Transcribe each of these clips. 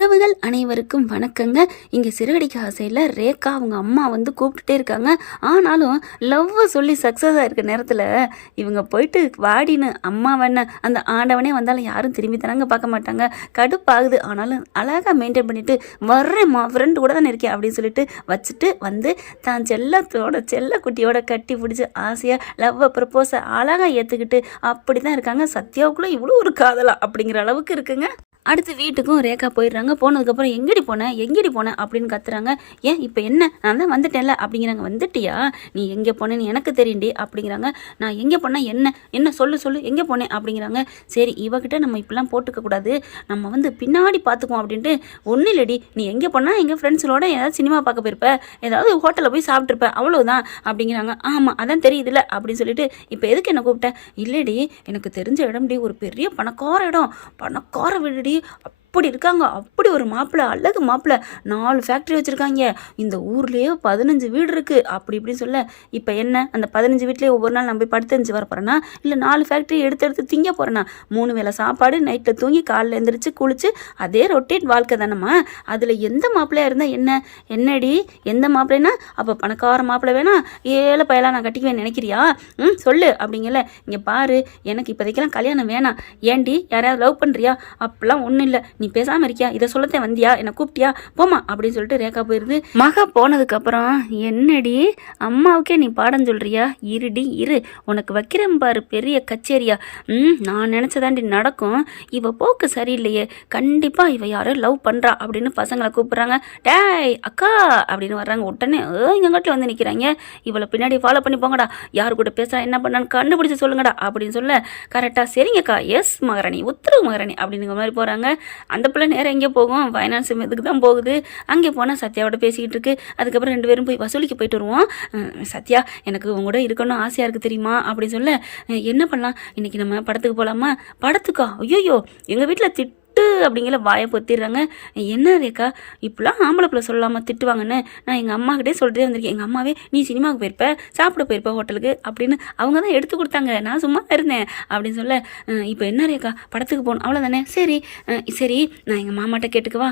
உறவுகள் அனைவருக்கும் வணக்கங்க. இங்கே சிறுகடிக்க ஆசையில் ரேகா அவங்க அம்மா வந்து கூப்பிட்டுட்டே இருக்காங்க. ஆனாலும் லவ்வை சொல்லி சக்ஸஸாக இருக்க நேரத்தில் இவங்க போயிட்டு வாடின்னு அம்மா வேண அந்த ஆண்டவனே வந்தாலும் யாரும் திரும்பி தராங்க பார்க்க மாட்டாங்க. கடுப்பாகுது. ஆனாலும் அழகாக மெயின்டைன் பண்ணிவிட்டு வர்றேம்மா ஃப்ரெண்டு கூட தானே இருக்கேன் அப்படின்னு சொல்லிட்டு வச்சுட்டு வந்து தான் செல்ல குட்டியோட கட்டி பிடிச்சி ஆசையாக லவ்வை ப்ரப்போஸை அழகாக ஏற்றுக்கிட்டு அப்படி தான் இருக்காங்க. சத்யாவுக்குள்ளே இவ்வளோ ஒரு காதலா அப்படிங்கிற அளவுக்கு இருக்குங்க. அடுத்து வீட்டுக்கும் ரேகா போயிடுறாங்க. போனதுக்கப்புறம் எங்கடி போனேன் அப்படின்னு கத்துறாங்க. ஏன் இப்போ என்ன, நான் தான் வந்துட்டேன்ல அப்படிங்கிறாங்க. வந்துட்டியா, நீ எங்கே போனேன்னு எனக்கு தெரியுண்டி அப்படிங்கிறாங்க. நான் எங்கே போனேன், என்ன சொல்லு எங்கே போனேன் அப்படிங்கிறாங்க. சரி, இவகிட்ட நம்ம இப்படிலாம் போட்டுக்க கூடாது, நம்ம வந்து பின்னாடி பார்த்துக்குவோம் அப்படின்ட்டு. ஒன்றும் இல்லடி, நீ எங்கே போனால் எங்கள் ஃப்ரெண்ட்ஸோட ஏதாவது சினிமா பார்க்க போயிருப்ப, ஏதாவது ஹோட்டலில் போய் சாப்பிட்ருப்ப, அவ்வளோதான் அப்படிங்கிறாங்க. ஆமாம், அதான் தெரியுதுல்ல அப்படின்னு சொல்லிட்டு, இப்போ எதுக்கு என்ன கூப்பிட்டேன்? இல்லடி, எனக்கு தெரிஞ்ச இடம்டி, ஒரு பெரிய பணக்கார இடம், பணக்கார வீடுடி, அப்படி இருக்காங்க, அப்படி ஒரு மாப்பிள்ளை, அழகு மாப்பிள்ளை, 4 ஃபேக்ட்ரி வச்சுருக்காங்க, இந்த ஊர்லேயே 15 வீடு இருக்குது அப்படி இப்படின்னு சொல்ல. இப்போ என்ன, அந்த 15 வீட்லேயே ஒவ்வொரு நாள் நம்ம போய் படுத்தறிஞ்சு வர போகிறேன்னா, இல்லை 4 ஃபேக்ட்ரி எடுத்து திங்க போகிறேன்னா? 3 வேளை சாப்பாடு, நைட்டில் தூங்கி காலையில் எழுந்திரிச்சு குளிச்சு அதே ரொட்டேட் வாழ்க்கை தானம்மா. அதில் எந்த மாப்பிள்ளையாக இருந்தால் என்னடி, எந்த மாப்பிள்ளைன்னா அப்போ பணக்கார மாப்பிள்ளை வேணா, ஏழை பயலாக நான் கட்டிக்குவேன் நினைக்கிறியா? சொல்லு அப்படிங்கல. இங்கே பாரு, எனக்கு இப்போதைக்கெல்லாம் கல்யாணம் வேணாம். ஏண்டி, யாரையாவது லவ் பண்ணுறியா? அப்பெல்லாம் ஒன்றும் இல்லை, நீ பேசாமல் இருக்கியா? இதை சொல்லத்தே வந்தியா, என்னை கூப்பிட்டியா, போமா அப்படின்னு சொல்லிட்டு ரேகா போயிடுது. மகா போனதுக்கப்புறம், என்னடி அம்மாவுக்கே நீ பாடம் சொல்கிறியா? இரு, உனக்கு வைக்கிறேன் பாரு பெரிய கச்சேரியா. நான் நினச்சதாண்டி நடக்கும். இவ போக்கு சரியில்லையே, கண்டிப்பாக இவ யாரோ லவ் பண்ணுறா அப்படின்னு பசங்களை கூப்பிட்றாங்க. டேய் அக்கா அப்படின்னு வர்றாங்க. உடனே எங்கள்கிட்ட வந்து நிற்கிறாங்க. இவளை பின்னாடி ஃபாலோ பண்ணி போங்கடா, யார் கூட பேசுகிறா, என்ன பண்ணான்னு கண்டுபிடிச்சி சொல்லுங்கடா அப்படின்னு சொல்ல, கரெக்டாக சரிங்கக்கா, எஸ் மகாராணி, உத்தரவு மகாராணி அப்படிங்கிற மாதிரி போகிறாங்க. அந்த பிள்ளை நேரம் எங்கே போகும், ஃபைனான்ஸ் இதுக்கு தான் போகுது. அங்கே போனால் சத்யாவோட பேசிக்கிட்டு இருக்கு. அதுக்கப்புறம் 2 பேரும் போய் வசூலிக்கு போயிட்டு வருவோம். சத்யா, எனக்கு உங்க கூட இருக்கணும் ஆசையாக இருக்குது தெரியுமா அப்படின்னு சொல்ல, என்ன பண்ணலாம், இன்றைக்கி நம்ம படத்துக்கு போகலாமா? படத்துக்கா? ஐயோ, எங்கள் வீட்டில் அப்படிங்கிற வாயை பொத்திடுறாங்க. என்ன ரேக்கா, இப்படிலாம் ஆம்பளை பிள்ளை சொல்லாமல் திட்டுவாங்கன்னு நான் எங்கள் அம்மாக்கிட்டே சொல்லிட்டே வந்திருக்கேன். எங்கள் அம்மாவே, நீ சினிமாவுக்கு போயிருப்ப, சாப்பிட போயிருப்ப ஹோட்டலுக்கு அப்படின்னு அவங்க தான் எடுத்து கொடுத்தாங்க, நான் சும்மா இருந்தேன் அப்படின்னு சொல்ல, இப்போ என்ன ரேக்கா, படத்துக்கு போகணும் அவ்வளோதானே? சரி, நான் எங்கள் மாமாட்ட கேட்டுக்குவா.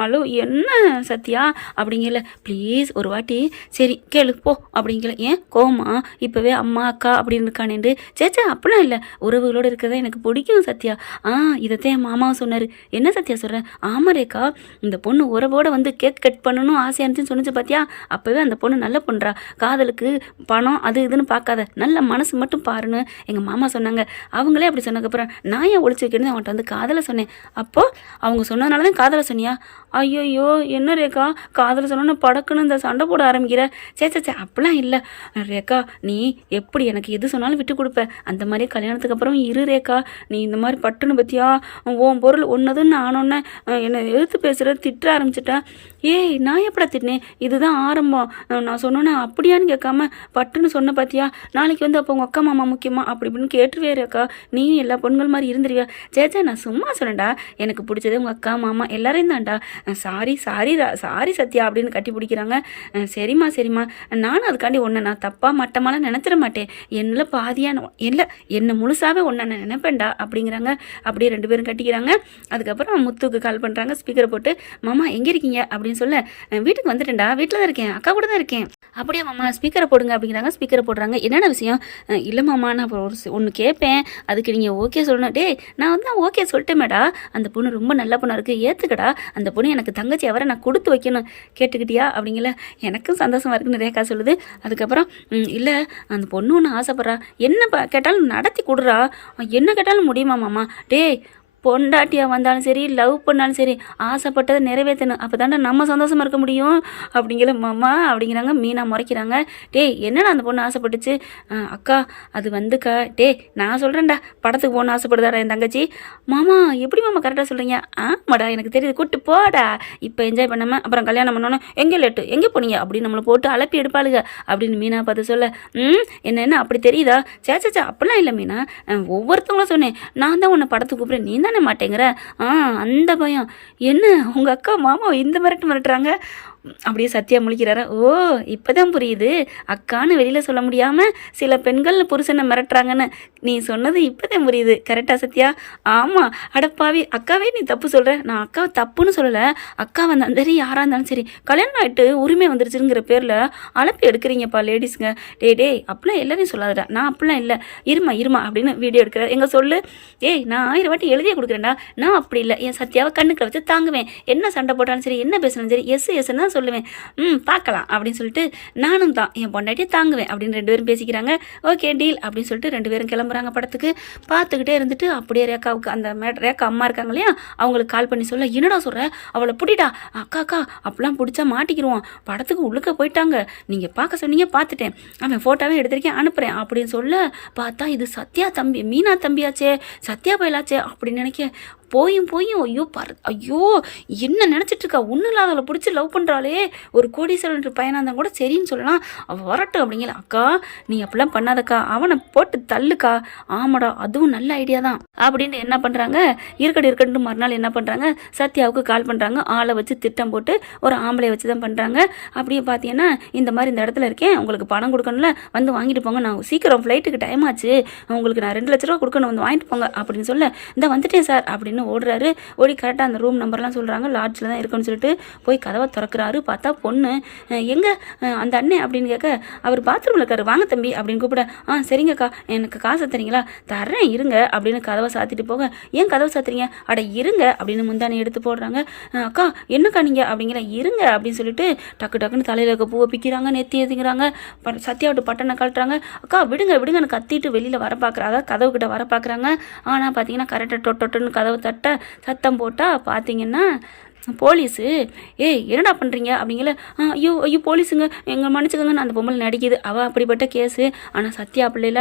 ஹலோ, என்ன சத்யா அப்படிங்கல, ப்ளீஸ் ஒரு வாட்டி சரி கேளு போ அப்படிங்கல. ஏன் கோமா, இப்போவே அம்மா அக்கா அப்படின்னு இருக்கானேண்டு? சேச்சா, அப்படிலாம் இல்லை, உறவுகளோடு இருக்கிறதா எனக்கு பிடிக்கும் சத்யா. இதைத்தான் என் மாமாவும் சொன்னார். என்ன சத்யா சொல்கிறேன்? ஆமாம் ரேக்கா, இந்த பொண்ணு உறவோடு வந்து கேக் கட் பண்ணணும் ஆசையாக இருந்துச்சுன்னு சொன்னிச்சு பார்த்தியா? அப்போவே அந்த பொண்ணு நல்ல பொண்ணுறா, காதலுக்கு பணம் அது இதுன்னு பார்க்காத, நல்ல மனசு மட்டும் பாருன்னு எங்கள் மாமா சொன்னாங்க. அவங்களே அப்படி சொன்னதுக்கப்புறம் நான் ஏன் ஒழிச்சு வைக்கணும்னு அவன்கிட்ட வந்து காதலை சொன்னேன். அப்போது அவங்க சொன்னதுனால தான் காதலை சொன்னியா? ஐயோ, என்ன ரேக்கா, காதலை சொன்னோன்னு படக்குன்னு இந்த சண்டை போட ஆரம்பிக்கிற? சே அப்படிலாம் இல்லை ரேக்கா, நீ எப்படி எனக்கு எது சொன்னாலும் விட்டு கொடுப்ப, அந்த மாதிரி கல்யாணத்துக்கு அப்புறம் இரு ரேக்கா. நீ இந்த மாதிரி பட்டுன்னு பற்றியா, உன் பொருள் ஒன்றுதுன்னு ஆனோன்னே என்னை எதிர்த்து பேசுகிற திட்ட ஆரம்பிச்சிட்டேன். ஏய், நான் எப்படா திட்டினேன்? இதுதான் ஆரம்பம். நான் சொன்னோன்னே அப்படியான்னு கேட்காம பட்டுன்னு சொன்ன பார்த்தியா? நாளைக்கு வந்து அப்போ உங்கள் அக்கா மாமா முக்கியமா அப்படி இப்படின்னு கேட்டுருவேருக்கா, நீயும் எல்லா பொண்ணுகள் மாதிரி இருந்துருவியா? சேச்சா, நான் சும்மா சொன்னேன்டா, எனக்கு பிடிச்சது உங்கள் அக்கா மாமா எல்லாரையும் தான்டா. சாரி சத்யா அப்படின்னு கட்டி பிடிக்கிறாங்க. சரிம்மா, நானும் அதுக்காண்டி ஒன்று நான் தப்பாக மட்டமாலாம் நினச்சிட மாட்டேன், என்னில் பாதியான இல்லை, என்னை முழுசாகவே ஒன்று நான் நினைப்பேன்டா அப்படிங்கிறாங்க. அப்படியே 2 பேரும் கட்டிக்கிறாங்க. அதுக்கப்புறம் முத்துக்கு கால் பண்ணுறாங்க, ஸ்பீக்கரை போட்டு, மாமா எங்கே இருக்கீங்க அப்படின்னு சொல்ல, வீட்டுக்கு வந்துட்டேன்டா, வீட்டில் தான் இருக்கேன், அக்கா கூட தான் இருக்கேன். அப்படியே மாமா ஸ்பீக்கரை போடுங்க அப்படிங்கிறாங்க. ஸ்பீக்கரை போடுறாங்க. என்னென்ன விஷயம்? இல்லை மாமா, நான் ஒன்று கேட்பேன், அதுக்கு நீங்கள் ஓகே சொல்லணும். டே, நான் வந்து ஓகே சொல்லிட்டேன் மேடா, அந்த பொண்ணு ரொம்ப நல்ல பொண்ணாக இருக்குது, ஏற்றுக்கடா, அந்த பொண்ணு எனக்கு தங்கச்சி அவரை நான் கொடுத்து வைக்கணும், கேட்டுக்கிட்டியா அப்படிங்கல. எனக்கும் சந்தோஷமாக இருக்குன்னு ரேக்கா சொல்லுது. அதுக்கப்புறம் இல்லை, அந்த பொண்ணு ஒன்று ஆசைப்பட்றா, என்ன கேட்டாலும் நடத்தி கொடுறா, என்ன கேட்டாலும் முடியுமா மாமா? டே, பொண்டாட்டியாக வந்தாலும் சரி, லவ் பண்ணாலும் சரி, ஆசைப்பட்டதை நிறைவேற்றணும், அப்போ தாண்டா நம்ம சந்தோஷமாக இருக்க முடியும் அப்படிங்கிற மாமா அப்படிங்கிறாங்க. மீனா முறைக்கிறாங்க. டே, என்னடா அந்த பொண்ணு ஆசைப்பட்டுச்சு? அக்கா, அது வந்துக்கா, டே நான் சொல்கிறேன்டா, படத்துக்கு போகணுன்னு ஆசைப்படுதாடா என் தங்கச்சி. மாமா எப்படி மாமா கரெக்டாக சொல்கிறீங்க? ஆமாடா, எனக்கு தெரியுது, கூட்டு போடா, இப்போ என்ஜாய் பண்ணாமல் அப்புறம் கல்யாணம் பண்ணோன்னே எங்கே லேட்டு, எங்கே போனீங்க அப்படின்னு நம்மளை போட்டு அலப்பி எடுப்பாளுங்க அப்படின்னு மீனா பார்த்து சொல்ல, என்ன அப்படி தெரியுதா? சேச்சா, அப்படிலாம் இல்லை மீனா, ஒவ்வொருத்தவங்களும் சொன்னேன், நான் தான் உன்னை படத்துக்கு கூப்பிட்றேன், நீ தானே மாட்டேங்கிற. அந்த பயம் என்ன, உங்கள் அக்கா மாமா இந்த மிரட்டுறாங்க. அப்படியே சத்யா முழிக்கிறாரா, ஓ இப்போதான் புரியுது அக்கான்னு வெளியில் சொல்ல முடியாமல் சில பெண்கள் புருஷனை மிரட்டுறாங்கன்னு. நீ சொன்னது இப்போதான் புரியுது. கரெக்டா சத்யா? ஆமாம். அடப்பாவி அக்காவே நீ தப்பு சொல்கிற. நான் அக்காவை தப்புன்னு சொல்லலை. அக்கா வந்தாலும் சரி யாராக இருந்தாலும் சரி கல்யாணம் ஆகிட்டு உரிமை வந்துருச்சுங்கிற பேரில் அழைப்பி எடுக்கிறீங்கப்பா லேடிஸுங்க. டே அப்படிலாம் எல்லாரையும் சொல்லாதடா. நான் அப்படிலாம் இல்லை. இருமா அப்படின்னு வீடியோ எடுக்கிறார். எங்கே சொல்லு. நான் 1000 வாட்டி எழுதியே கொடுக்குறேன்டா. நான் அப்படி இல்லை. என் சத்யாவை கண்ணுக்குள்ள வச்சு தாங்குவேன். என்ன சண்டை போட்டாலும் சரி என்ன பேசினாலும் சரி எஸ்ன்னு தான் சொல்லுவேன். பார்க்கலாம் அப்படின்னு சொல்லிட்டு நானும் தான் என் பொண்டாட்டியை தாங்குவேன் அப்படின்னு 2 பேரும் பேசிக்கிறாங்க. ஓகே டீல் அப்படின்னு சொல்லிட்டு 2 பேரும் கிளம்புறாங்க படத்துக்கு. பார்த்துக்கிட்டே இருந்துட்டு அப்படியே ரேகாவுக்கு அந்த ரேகா அம்மா இருக்காங்க இல்லையா அவங்களுக்கு கால் பண்ணி சொல்ல, என்னடா சொல்கிற, அவளை பிடிடா. அக்கா அப்படிலாம் பிடிச்சா மாட்டிக்கிடுவான். படத்துக்கு உள்ளுக்க போயிட்டாங்க. நீங்கள் பார்க்க சொன்னீங்க பார்த்துட்டேன். அவன் ஃபோட்டோவே எடுத்திருக்கேன் அனுப்புகிறேன் அப்படின்னு சொல்ல, பார்த்தா இது சத்யா தம்பி மீனா தம்பியாச்சே, சத்யா பயலாச்சே அப்படின்னு நினைக்க போயும் ஐயோ என்ன நினச்சிட்டு இருக்கா. ஒன்றும் இல்லாதவளை பிடிச்சி லவ் பண்ணுறாளே. ஒரு கோடீஸ்வரன் பையனாக இருந்தால் கூட சரின்னு சொல்லலாம். அவள் வரட்டும் அப்படிங்கிற. அக்கா நீ அப்படிலாம் பண்ணாதக்கா, அவனை போட்டு தள்ளுக்கா. ஆமாடா அதுவும் நல்ல ஐடியா தான் அப்படின்னு என்ன பண்ணுறாங்க. இருக்கட்டும் மறுநாள் என்ன பண்ணுறாங்க, சத்யாவுக்கு கால் பண்ணுறாங்க. ஆளை வச்சு திட்டம் போட்டு ஒரு ஆம்பளை வச்சு தான் பண்ணுறாங்க. அப்படியே பார்த்தீங்கன்னா இந்த மாதிரி இந்த இடத்துல இருக்கேன், உங்களுக்கு பணம் கொடுக்கணும்ல, வந்து வாங்கிட்டு போங்க. நான் சீக்கிரம் ஃப்ளைட்டுக்கு டைம் ஆச்சு, உங்களுக்கு நான் 2 லட்ச ரூபா கொடுக்கணும், வந்து வாங்கிட்டு போங்க அப்படின்னு சொல்ல, இந்த வந்துட்டேன் சார் அப்படின்னு ஓடுறாரு. ஓடி கரெக்டாக அந்த ரூம் நம்பர்லாம் சொல்கிறாங்க. லாட்ஜில் தான் இருக்குன்னு சொல்லிட்டு போய் கதவை திறக்கிறாரு. பார்த்தா பொண்ணு. எங்கே அந்த அண்ணன் அப்படின்னு கேட்க, அவர் பாத்ரூமில் இருக்காரு, வாங்க தம்பி அப்படின்னு கூப்பிட, சரிங்கக்கா எனக்கு காசை தரீங்களா, தர்றேன் இருங்க அப்படின்னு கதவை சாத்திட்டு போக, ஏன் கதவை சாத்துறீங்க, அட இருங்க அப்படின்னு முந்தானி எடுத்து போடுறாங்க. அக்கா என்னக்கா நீங்கள் அப்படிங்கிற, இருங்க அப்படின்னு சொல்லிட்டு டக்குன்னு தலையில் இருக்க பூவை பிக்கிறாங்க, நெத்தி எதுங்கிறாங்க. சத்யாவிட்டு பட்டனை கழட்டுறாங்க. அக்கா விடுங்கன்னு கத்திட்டு வெளியில் வர பார்க்குறாங்க, கதவு கிட்ட வர பார்க்குறாங்க. ஆனால் பார்த்தீங்கன்னா கரெக்டாக டொட்டுன்னு கதவை தட்ட சத்தம் போட்டால் பார்த்தீங்கன்னா போலீஸு. என்னடா பண்ணுறீங்க அப்படிங்கிற. ஐயோ போலீஸுங்க எங்கள் மன்னிச்சுக்கோங்கன்னு அந்த பொம்பளை நடிக்குது. அவள் அப்படிப்பட்ட கேஸு. ஆனால் சத்யா பிள்ளைல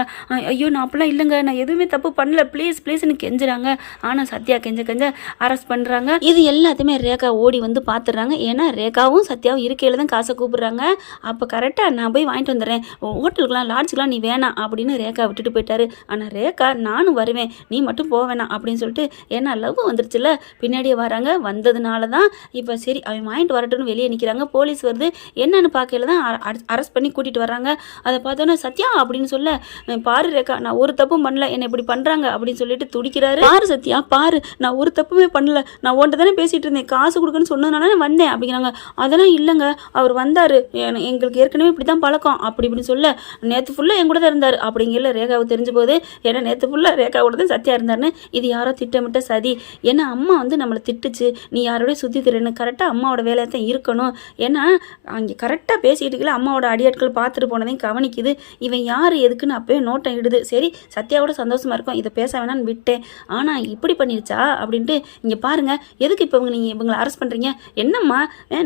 ஐயோ நான் அப்படிலாம் இல்லைங்க, நான் எதுவுமே தப்பு பண்ணல, ப்ளீஸ்னு கெஞ்சுறாங்க. ஆனால் சத்யா கெஞ்ச அரெஸ்ட் பண்ணுறாங்க. இது எல்லாத்தையுமே ரேகா ஓடி வந்து பார்த்துடுறாங்க. ஏன்னா ரேகாவும் சத்யாவும் இருக்கையில் தான் காசை கூப்பிடுறாங்க. அப்போ கரெக்டாக நான் போய் வாங்கிட்டு வந்துடுறேன், ஹோட்டலுக்குலாம் லாட்ஜுக்கெலாம் நீ வேணாம் அப்படின்னு ரேகா விட்டுட்டு போயிட்டாரு. ஆனால் ரேகா நானும் வருவேன், நீ மட்டும் போக வேணாம் அப்படின்னு சொல்லிட்டு, ஏன்னா லவ் வந்துருச்சுல பின்னாடியே வராங்க. வந்ததுனால தான் இப்போ சரி அவன் வாங்கிட்டு வரட்டும்னு வெளியே நிற்கிறாங்க. போலீஸ் வருது. என்னன்னு பார்க்கல தான் அரெஸ்ட் பண்ணி கூட்டிகிட்டு வர்றாங்க. அதை பார்த்தோன்னே சத்யா அப்படின்னு சொல்ல, பாரு ரேகா நான் ஒரு தப்பும் பண்ணல, என்னை இப்படி பண்ணுறாங்க அப்படின்னு சொல்லிட்டு துடிக்கிறாரு. பாரு சத்யா பாரு, நான் ஒரு தப்புமே பண்ணல, நான் உன்ட்ட தானே பேசிகிட்டு இருந்தேன், காசு கொடுக்குன்னு சொன்னதுனால வந்தேன் அப்படிங்கிறாங்க. அதெல்லாம் இல்லைங்க, அவர் வந்தார், எங்களுக்கு ஏற்கனவே இப்படி தான் பழக்கம் அப்படி இப்படின்னு சொல்ல, நேற்று ஃபுல்லாக என் கூட தான் இருந்தார் அப்படிங்கிற ரேகாவை தெரிஞ்ச போது, ஏன்னா நேற்று ஃபுல்லாக ரேகா கூட தான் சத்யா இருந்தாருன்னு, இது யாரோ திட்டமிட்ட சதி. ஏன்னா அம்மா வந்து நம்மளை திட்டுச்சு, நீ யாரோடய சுற்றி திறன்னு கரெக்டாக அம்மாவோட வேலையை தான் இருக்கணும். ஏன்னா அங்கே கரெக்டாக பேசிக்கிட்டு அம்மாவோட அடியாட்கள் பார்த்துட்டு போனதையும் கவனிக்குது. இவன் யார் எதுக்குன்னு அப்போயே நோட்டம் இடுது. சரி சத்யாவோட சந்தோஷமாக இருக்கும், இதை பேச வேணான்னு விட்டேன். ஆனால் இப்படி பண்ணிருச்சா அப்படின்ட்டு, இங்கே பாருங்கள் எதுக்கு இப்போ நீங்கள் இவங்களை அரெஸ்ட் பண்ணுறீங்க, என்னம்மா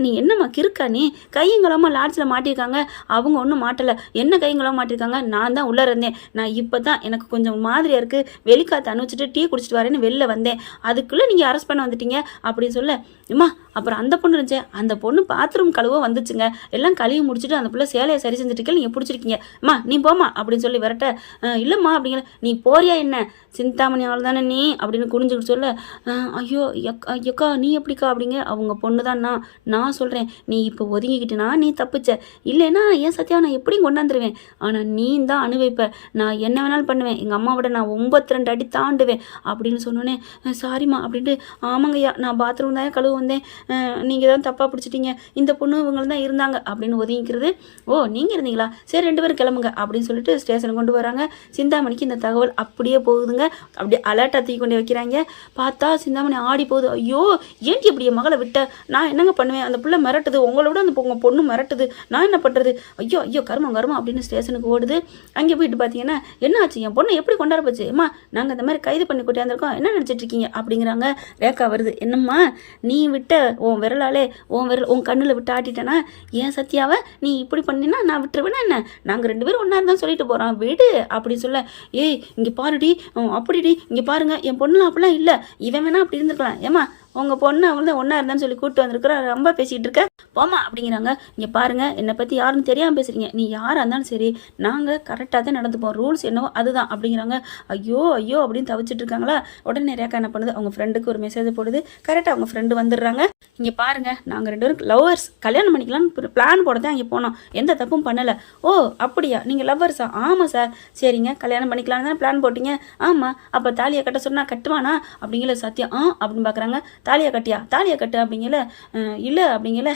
நீ என்னம்மா கிறுக்கா, நீ கையங்களாமா லாட்ஜில் மாட்டியிருக்காங்க, அவங்க ஒன்றும் மாட்டலை, என்ன கையங்களாக மாட்டியிருக்காங்க, நான் தான் உள்ளே இருந்தேன், நான் இப்போ தான் எனக்கு கொஞ்சம் மாதிரியாக இருக்குது, வெளிக்காற்று அனுப்பிச்சிட்டு டீ குடிச்சிட்டு வரேன்னு வெளில வந்தேன், அதுக்குள்ளே நீங்கள் அரெஸ்ட் பண்ண வந்துட்டீங்க அப்படின்னு சொல்ல, அம்மா அப்புறம் அந்த பொண்ணு இருந்துச்சு, அந்த பொண்ணு பாத்ரூம் கழுவ வந்துச்சுங்க, எல்லாம் கழுவி முடிச்சுட்டு அந்த பிள்ளை சேலையை சரி செஞ்சுட்டு நீங்கள் பிடிச்சிருக்கீங்க, அம்மா நீ போமா அப்படின்னு சொல்லி வரட்ட, இல்லைம்மா அப்படிங்கிற, நீ போறியா என்ன சிந்தாமணி அவள் தானே நீ அப்படின்னு குனிஞ்சுக்கிட்டு சொல்ல, ஐயோ ஐயோக்கா நீ எப்படிக்கா அப்படிங்க, அவங்க பொண்ணு தான் நான் சொல்கிறேன், நீ இப்போ ஒதுங்கிக்கிட்டுனா நீ தப்பிச்ச, இல்லைன்னா ஏன் சத்யாவை நான் எப்படியும் கொண்டாந்துருவேன், ஆனால் நீ தான் அனுபவிப்ப, நான் என்ன வேணாலும் பண்ணுவேன், எங்கள் அம்மாவோட நான் 92 அடி தாண்டுவேன் அப்படின்னு சொன்னோன்னே, சாரிம்மா அப்படின்ட்டு, ஆமாங்கய்யா நான் பாத்ரூம் தான் கழுவு வந்தேன், நீங்கள் தான் தப்பாக பிடிச்சிட்டீங்க, இந்த பொண்ணு இவங்க தான் இருந்தாங்க அப்படின்னு ஒதுங்கிக்கிறது. ஓ நீங்கள் இருந்தீங்களா, சரி 2 பேரும் கிளம்புங்க அப்படின்னு சொல்லிட்டு ஸ்டேஷனுக்கு கொண்டு வராங்க. சிந்தாமணிக்கு இந்த தகவல் அப்படியே போகுதுங்க, அப்படியே அலர்ட்டாக தூக்கி கொண்டு வைக்கிறாங்க. பார்த்தா சிந்தாமணி ஆடி போகுது. ஐயோ ஏன்டி இப்படி என் மகளை விட்ட, நான் என்னங்க பண்ணுவேன், அந்த பிள்ளை மிரட்டுது, உங்களோட அந்த உங்கள் பொண்ணு மிரட்டுது, நான் என்ன பண்ணுறது, ஐயோ கர்மம் அப்படின்னு ஸ்டேஷனுக்கு ஓடுது. அங்கே போயிட்டு பார்த்தீங்கன்னா என்ன ஆச்சு, என் பொண்ணை எப்படி கொண்டாட போச்சு, அம்மா நாங்கள் இந்த மாதிரி கைது பண்ணி கொட்டியாந்துருக்கோம், என்ன நினச்சிட்டு இருக்கீங்க அப்படிங்கிறாங்க. ரேகா வருது. என்னம்மா நீ விட்ட உன் விரலாலே உன் கண்ணில் விட்டு ஆட்டிட்டேன்னா, ஏன் சத்யாவை நீ இப்படி பண்ணினா நான் விட்டுருவேன்னா என்ன, நாங்கள் 2 பேரும் ஒன்றா இருந்தால் சொல்லிட்டு போகிறோம் விடு அப்படின்னு சொல்ல, இங்கே பாருடி அப்படிடி இங்கே பாருங்க என் பொண்ணுலாம் அப்படிலாம் இல்லை, இவன் வேணா அப்படி இருந்திருக்கலாம், ஏமா உங்கள் பொண்ணு வந்து ஒன்றா இருந்தான்னு சொல்லி கூப்பிட்டு வந்திருக்கிற, ரொம்ப பேசிகிட்டு இருக்க, போமா அப்படிங்கிறாங்க. இங்கே பாருங்கள், என்னை பற்றி யாருன்னு தெரியாமல் பேசுகிறீங்க, நீ யாராக இருந்தாலும் சரி நாங்கள் கரெக்டாக தான் நடந்துப்போம், ரூல்ஸ் என்னவோ அதுதான் அப்படிங்கிறாங்க. ஐயோ ஐயோ அப்படின்னு தவிச்சிட்டு இருக்காங்களா. உடனே ரேக்கா என்ன பண்ணுது, அவங்க ஃப்ரெண்டுக்கு ஒரு மெசேஜ் போடுது. கரெக்டாக அவங்க ஃப்ரெண்டு வந்துடுறாங்க. இங்கே பாருங்கள், நாங்கள் 2 பேரும் லவ்வர்ஸ், கல்யாணம் பண்ணிக்கலாம்னு பிளான் போட தான் இங்கே போனோம், எந்த தப்பும் பண்ணலை. ஓ அப்படியா, நீங்கள் லவ்வர்ஸா? ஆமாம் சார். சரிங்க, கல்யாணம் பண்ணிக்கலான்னு தான் பிளான் போட்டிங்க. ஆமாம், அப்போ தாலியை கட்ட சொன்னால் கட்டுவானா அப்படிங்கிற சத்தியம். அப்படின்னு பார்க்குறாங்க. தாலியை கட்டியா? தாலியை கட்டு அப்படிங்கல. இல்லை அப்படிங்கல.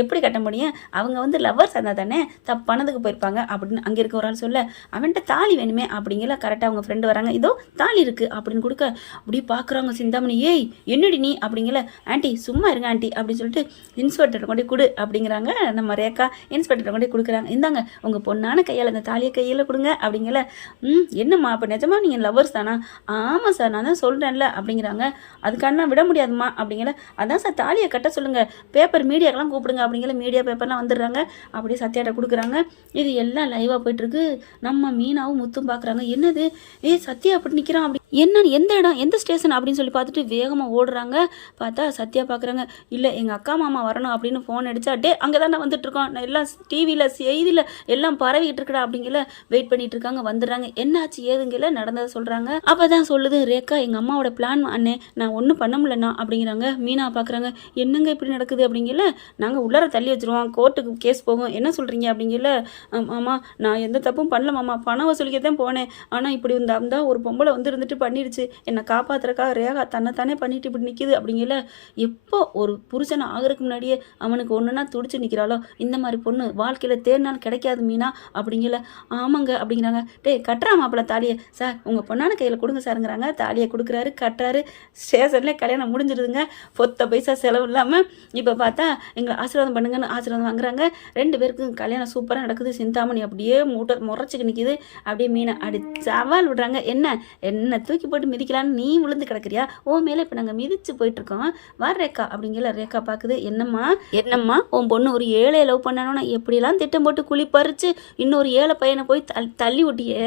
எப்படி கட்ட முடியும், அவங்க வந்து லவ்வர்ஸ் இருந்தால் தானே தப்பானதுக்கு போயிருப்பாங்க அப்படின்னு அங்கே இருக்க ஒரு ஆள் சொல்ல, அவன்கிட்ட தாலி வேணுமே அப்படிங்கல. கரெக்டாக அவங்க ஃப்ரெண்டு வராங்க. இதோ தாலி இருக்குது அப்படின்னு கொடுக்க, அப்படி பார்க்குறாங்க சிந்தாமணி. ஏய் என்னடி நீ அப்படிங்கல. ஆண்டி சும்மா இருங்க ஆண்டி அப்படின்னு சொல்லிட்டு இன்ஸ்பெக்டர் கொண்டு கொடு அப்படிங்கிறாங்க. நம்ம ரேக்கா இன்ஸ்பெக்டர் கொண்டு கொடுக்குறாங்க. இந்தாங்க உங்கள் பொண்ணான கையால் இந்த தாலியை கையில் கொடுங்க அப்படிங்கல. என்னம்மா அப்போ நிஜமா நீங்கள் லவ்வர்ஸ் தானா? ஆமாம் சார், நான் தான் சொல்கிறேன்ல அப்படிங்கிறாங்க. அதுக்கான விட முடியாதுமா அப்படிங்கல. அதான் சார் தாலியை கட்ட சொல்லுங்கள், பேப்பர் மீடியாக்கெல்லாம் கூப்பிடுங்க அப்படிங்கிற. மீடியா பேப்பர்லாம் வந்துடுறாங்க. அப்படியே சத்யாட்ட கொடுக்குறாங்க. இது எல்லாம் லைவாக போயிட்டுருக்கு. நம்ம மீனாவும் முத்தும் பார்க்குறாங்க. என்னது சத்யா அப்படி நிற்கிறான், அப்படி என்னன்னு, எந்த இடம், எந்த ஸ்டேஷன் அப்படின்னு சொல்லி பார்த்துட்டு வேகமாக ஓடுறாங்க. பார்த்தா சத்யா பார்க்குறாங்க. இல்லை எங்கள் அக்கா மாமா வரணும் அப்படின்னு ஃபோன் அடித்தா, டே அங்கே தானே வந்துட்டுருக்கோம், நான் எல்லாம் டிவியில் செய்தியில் எல்லாம் பரவிக்கிட்டு இருக்கடா அப்படிங்கல. வெயிட் பண்ணிட்டு இருக்காங்க. வந்துடுறாங்க. என்னாச்சு ஏதுங்கல நடந்ததை சொல்கிறாங்க. அப்போ தான் சொல்லுது ரேக்கா, எங்கள் அம்மாவோட பிளான் அண்ணே, நான் ஒன்றும் பண்ண முடியலண்ணா அப்படிங்கிறாங்க. மீனா பார்க்குறாங்க. என்னங்க இப்படி நடக்குது அப்படிங்கல. நாங்கள் உள்ளார தள்ளி வச்சுருவோம், கோர்ட்டுக்கு கேஸ் போகும், என்ன சொல்கிறீங்க அப்படிங்கல. ஆமாம், நான் எந்த தப்பும் பண்ணல மாமா, பணம் வசூலிக்க தான் போனேன். ஆனால் இப்படி இருந்தா ஒரு பொம்பளை வந்து இருந்துட்டு பண்ணிடுச்சு, என்னை காப்பாற்றுறக்கா ரேகா தன்னைத்தானே பண்ணிட்டு இப்படி நிற்கிது அப்படிங்கல. எப்போ ஒரு புருஷனை ஆகிறதுக்கு முன்னாடியே அவனுக்கு ஒன்றுனா துடிச்சு நிற்கிறாளோ, இந்த மாதிரி பொண்ணு வாழ்க்கையில் தேடினாலும் கிடைக்காது மீனா அப்படிங்கல. ஆமாங்க அப்படிங்கிறாங்க. டே கட்டுறா மாப்பிள்ள தாலியை, சார் உங்கள் பொண்ணான கையில் கொடுங்க சாருங்கிறாங்க. தாலியை கொடுக்குறாரு, கட்டுறாரு. ஸ்டேஷன்லேயே கல்யாணம் முடிஞ்சிருதுங்க. பொத்த பைசா செலவு இல்லாமல். இப்போ பார்த்தா எங்களை ஆசீர்வாதம் பண்ணுங்கன்னு ஆசீர்வாதம் வாங்குறாங்க. 2 பேருக்கும் கல்யாணம் சூப்பராக நடக்குது. சிந்தாமணி அப்படியே முறைச்சிக்கு நிற்கிது. அப்படியே மீனை அப்படி சவால் விடுறாங்க. என்ன தூக்கி போட்டு மிதிக்கலான்னு நீ விழுந்து கிடக்குறியா? ஓ மேலே இப்போ நாங்கள் மிதிச்சு போயிட்டுருக்கோம், வா ரேக்கா அப்படிங்கிற. ரேக்கா பார்க்குது. என்னம்மா உன் பொண்ணு ஒரு ஏழையை லவ் பண்ணணும்னா எப்படிலாம் திட்டம் போட்டு குழி பறிச்சு இன்னொரு ஏழை பையனை போய் தள்ளி விட்டியே,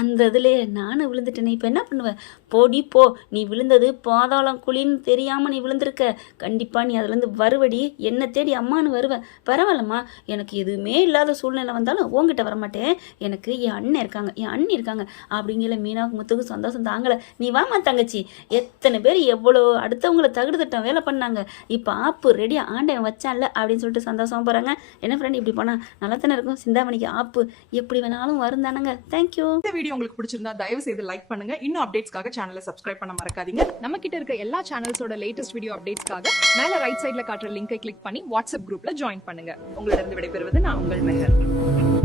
அந்த இதுலேயே நானும் விழுந்துட்டேனே, இப்போ என்ன பண்ணுவேன்? போடி போ, நீ விழுந்தது பாதாளம் குழின்னு தெரியாமல் நீ விழுந்திருக்க, கண்டிப்பாக நீ அதுலேருந்து வருவடி, என்னை தேடி அம்மானு வருவேன். பரவாயில்லம்மா, எனக்கு எதுவுமே இல்லாத சூழ்நிலை வந்தாலும் உங்ககிட்ட வரமாட்டேன், எனக்கு என் அண்ணன் இருக்காங்க, என் அண்ணி இருக்காங்க அப்படிங்கிற. மீனாவுக்கு முத்துக்கு சந்தோஷம் தாங்கலை. நீ வாமா தங்கச்சி, எத்தனை பேர் எவ்வளோ அடுத்தவங்களை தகுடு திட்டம் வேலை பண்ணாங்க, இப்போ ஆப்பு ரெடியாக ஆண்டவன் வச்சான்ல அப்படின்னு சொல்லிட்டு சந்தோஷமா போகிறாங்க. என்ன ஃப்ரெண்ட் இப்படி போனால் நல்லா தானே இருக்கும், சிந்தாமணிக்கு ஆப்பு எப்படி வேணாலும் வரும் தானங்க. தேங்க்யூ. இந்த வீடியோ உங்களுக்கு பிடிச்சிருந்தா தயவு செய்து லைக் பண்ணுங்க. இன்னும் அப்டேட்ஸ்க்காக சேனலை சப்ஸ்கிரைப் பண்ண மறக்காதீங்க. நம்ம கிட்ட இருக்க எல்லா சேனல்ஸோட லேட்டஸ்ட் வீடியோ அப்டேட்ஸ்க்காக மேல ரைட் சைட்ல காட்டுற லிங்கை கிளிக் பண்ணி வாட்ஸ்அப் குரூப்ல ஜாயின் பண்ணுங்க. உங்களிடம் விடைபெறுவது நான் உங்கள் மெஹர்.